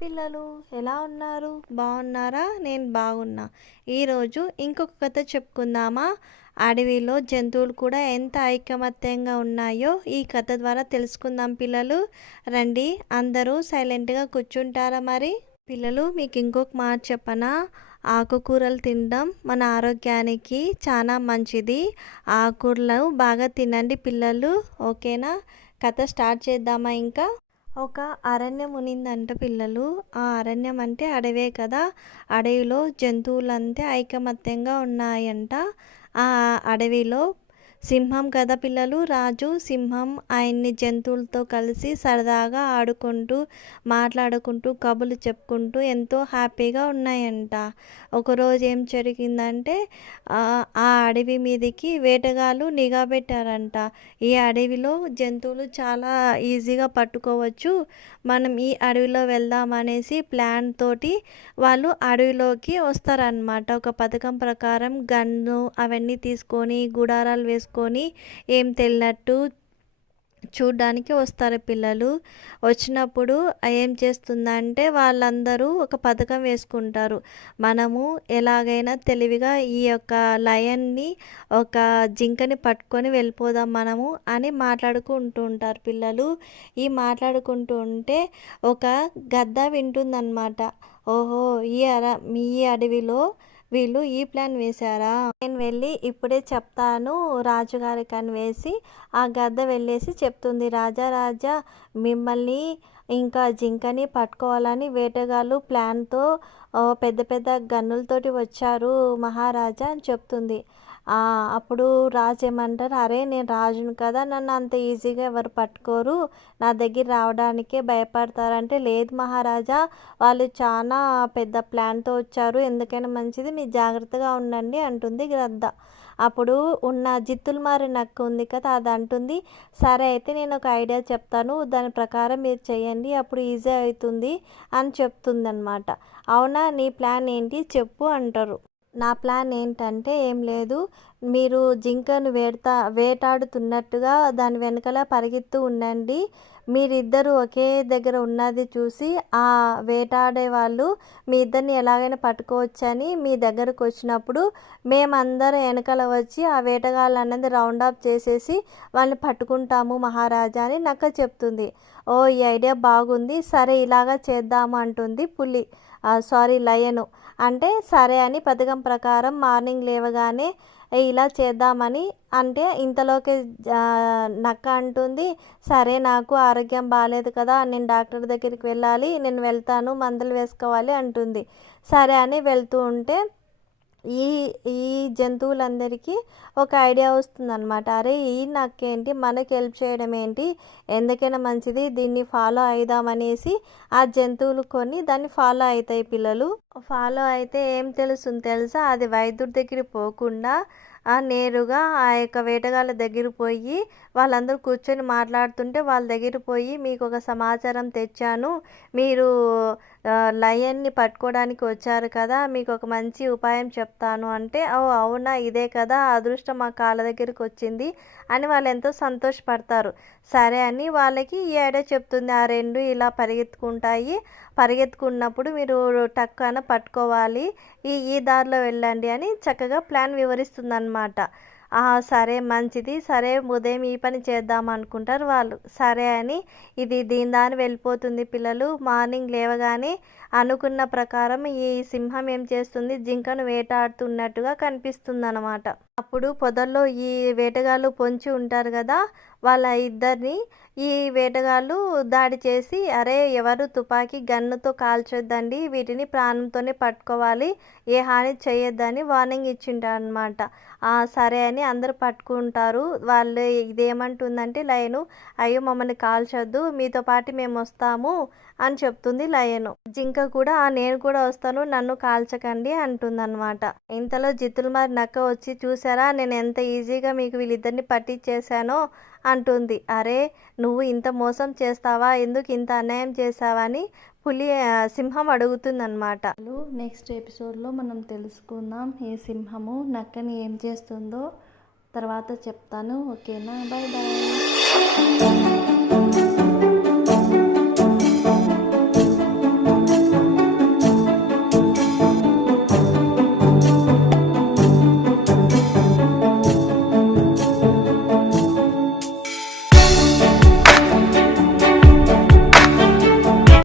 పిల్లలు ఎలా ఉన్నారు? బాగున్నారా? నేను బాగున్నా. ఈరోజు ఇంకొక కథ చెప్పుకుందామా? అడవిలో జంతువులు కూడా ఎంత ఐకమత్యంగా ఉన్నాయో ఈ కథ ద్వారా తెలుసుకుందాం పిల్లలు. రండి, అందరూ సైలెంట్గా కూర్చుంటారా మరి? పిల్లలు, మీకు ఇంకొక మాట చెప్పనా? ఆకుకూరలు తినడం మన ఆరోగ్యానికి చాలా మంచిది. ఆకుకూరలు బాగా తినండి పిల్లలు. ఓకేనా? కథ స్టార్ట్ చేద్దామా ఇంకా? ఒక అరణ్యం ఉన్నిందంట పిల్లలు. ఆ అరణ్యం అంటే అడవే కదా. అడవిలో జంతువులంతే ఐకమత్యంగా ఉన్నాయంట. ఆ అడవిలో సింహం కదా పిల్లలు, రాజు సింహం ఆయన్ని జంతువులతో కలిసి సరదాగా ఆడుకుంటూ మాట్లాడుకుంటూ కబుర్లు చెప్పుకుంటూ ఎంతో హ్యాపీగా ఉన్నాయంట. ఒకరోజు ఏం జరిగిందంటే ఆ అడవి మీదకి వేటగాళ్ళు నిఘా పెట్టారంట. ఈ అడవిలో జంతువులు చాలా ఈజీగా పట్టుకోవచ్చు, మనం ఈ అడవిలో వెళ్దాం అనేసి ప్లాన్ తోటి వాళ్ళు అడవిలోకి వస్తారనమాట. ఒక పథకం ప్రకారం గన్ను అవన్నీ తీసుకొని గుడారాలు వేసుకొని ఏం తెలియనట్టు చూడ్డానికి వస్తారు పిల్లలు. వచ్చినప్పుడు ఏం చేస్తుందంటే వాళ్ళందరూ ఒక పథకం వేసుకుంటారు. మనము ఎలాగైనా తెలివిగా ఈ యొక్క లయన్ని ఒక జింకని పట్టుకొని వెళ్ళిపోదాం మనము అని మాట్లాడుకుంటూ ఉంటారు పిల్లలు. ఈ మాట్లాడుకుంటూ ఉంటే ఒక గద్ద వింటుందన్నమాట. ఓహో, ఈ అడవిలో వీళ్ళు ఈ ప్లాన్ వేశారా, నేను వెళ్ళి ఇప్పుడే చెప్తాను రాజుగారికి అని వేసి ఆ గద్ద వెళ్ళేసి చెప్తుంది, రాజా రాజా, మిమ్మల్ని ఇంకా జింకని పట్టుకోవాలని వేటగాళ్ళు ప్లాన్తో పెద్ద పెద్ద గన్నులతోటి వచ్చారు మహారాజా అని చెప్తుంది. అప్పుడు రాజు ఏమంటారు, అరే నేను రాజును కదా, నన్ను అంత ఈజీగా ఎవరు పట్టుకోరు, నా దగ్గర రావడానికే భయపడతారంటే, లేదు మహారాజా, వాళ్ళు చాలా పెద్ద ప్లాన్తో వచ్చారు, ఎందుకైనా మంచిది మీరు జాగ్రత్తగా ఉండండి అంటుంది గ్రద్ద. అప్పుడు ఉన్న జిత్తులు మారి నక్క ఉంది కదా, అది అంటుంది, సరే అయితే నేను ఒక ఐడియా చెప్తాను, దాని ప్రకారం మీరు చేయండి, అప్పుడు ఈజీ అవుతుంది అని చెప్తుంది అనమాట. అవునా, నీ ప్లాన్ ఏంటి చెప్పు అంటారు. నా ప్లాన్ ఏంటంటే ఏం లేదు, మీరు జింకను వేటాడుతున్నట్టుగా దాని వెనకాల పరిగెత్తు ఉండండి. మీరిద్దరు ఒకే దగ్గర ఉన్నది చూసి ఆ వేటాడే వాళ్ళు మీ ఇద్దరిని ఎలాగైనా పట్టుకోవచ్చని మీ దగ్గరకు వచ్చినప్పుడు మేమందరం వెనకాల వచ్చి ఆ వేటగాళ్ళు అన్నది రౌండ్ అప్ చేసేసి వాళ్ళని పట్టుకుంటాము మహారాజా అని నక్క చెప్తుంది. ఓ, ఈ ఐడియా బాగుంది, సరే ఇలాగా చేద్దాము అంటుంది లయను. అంటే సరే అని పథకం ప్రకారం మార్నింగ్ లేవగానే ఇలా చేద్దామని అంటే ఇంతలోకి నక్క అంటుంది, సరే నాకు ఆరోగ్యం బాగాలేదు కదా, నేను డాక్టర్ దగ్గరికి వెళ్ళాలి, నేను వెళ్తాను, మందులు వేసుకోవాలి అంటుంది. సరే అని వెళ్తూ ఉంటే ఈ ఈ జంతువులందరికీ ఒక ఐడియా వస్తుందన్నమాట. అరే ఈ నక్కేంటి మనకి హెల్ప్ చేయడం ఏంటి, ఎందుకైనా మంచిది, దీన్ని ఫాలో అయిదామనేసి ఆ జంతువులు కొన్ని దాన్ని ఫాలో అవుతాయి పిల్లలు. ఫాలో అయితే ఏం తెలుస్తుంది తెలుసా, అది వైద్యుడి దగ్గరికి పోకుండా నేరుగా ఆ యొక్క వేటగాళ్ళ దగ్గర పోయి వాళ్ళందరూ కూర్చొని మాట్లాడుతుంటే వాళ్ళ దగ్గర పోయి, మీకు ఒక సమాచారం తెచ్చాను, మీరు లయన్ని పట్టుకోవడానికి వచ్చారు కదా, మీకు ఒక మంచి ఉపాయం చెప్తాను అంటే, ఓ అవునా, ఇదే కదా అదృష్టం మా కాళ్ళ దగ్గరికి వచ్చింది అని వాళ్ళు ఎంతో సంతోషపడతారు. సరే అని వాళ్ళకి ఈ ఐడియా చెప్తుంది, ఆ రెండు ఇలా పరిగెత్తుకున్నప్పుడు మీరు టక్కున పట్టుకోవాలి, ఈ దారిలో వెళ్ళండి అని చక్కగా ప్లాన్ వివరిస్తుంది అన్నమాట. సరే మంచిది, సరే ఉదయం ఈ పని చేద్దాం అనుకుంటారు వాళ్ళు. సరే అని ఇది దీని దాని వెళ్ళిపోతుంది పిల్లలు. మార్నింగ్ లేవగానే అనుకున్న ప్రకారం ఈ సింహం ఏం చేస్తుంది, జింకను వేటాడుతున్నట్టుగా కనిపిస్తుంది అనమాట. అప్పుడు పొదల్లో ఈ వేటగాళ్ళు పొంచి ఉంటారు కదా, వాళ్ళ ఇద్దరిని ఈ వేటగాళ్ళు దాడి చేసి, అరే ఎవరు తుపాకీ గన్నుతో కాల్చొద్దండి, వీటిని ప్రాణంతోనే పట్టుకోవాలి, ఏ హాని చేయొద్దని వార్నింగ్ ఇచ్చింటారు అనమాట. సరే అని అందరూ పట్టుకుంటారు. వాళ్ళు ఇదేమంటుందంటే లయను, అయ్యో మమ్మల్ని కాల్చొద్దు, మీతో పాటు మేము వస్తాము అని చెప్తుంది లయను. జింక కూడా నేను కూడా వస్తాను, నన్ను కాల్చకండి అంటుందన్నమాట. ఇంతలో జిత్తులు మారి నక్క వచ్చి, చూసారా నేను ఎంత ఈజీగా మీకు వీళ్ళిద్దరిని పట్టించేశానో అంటుంది. అరే నువ్వు ఇంత మోసం చేస్తావా, ఎందుకు ఇంత అన్యాయం చేసావా అని సింహం అడుగుతుందన్నమాట. నెక్స్ట్ ఎపిసోడ్లో మనం తెలుసుకుందాం ఈ సింహము నక్కని ఏం చేస్తుందో తర్వాత చెప్తాను. ఓకేనా, బాయ్ బాయ్.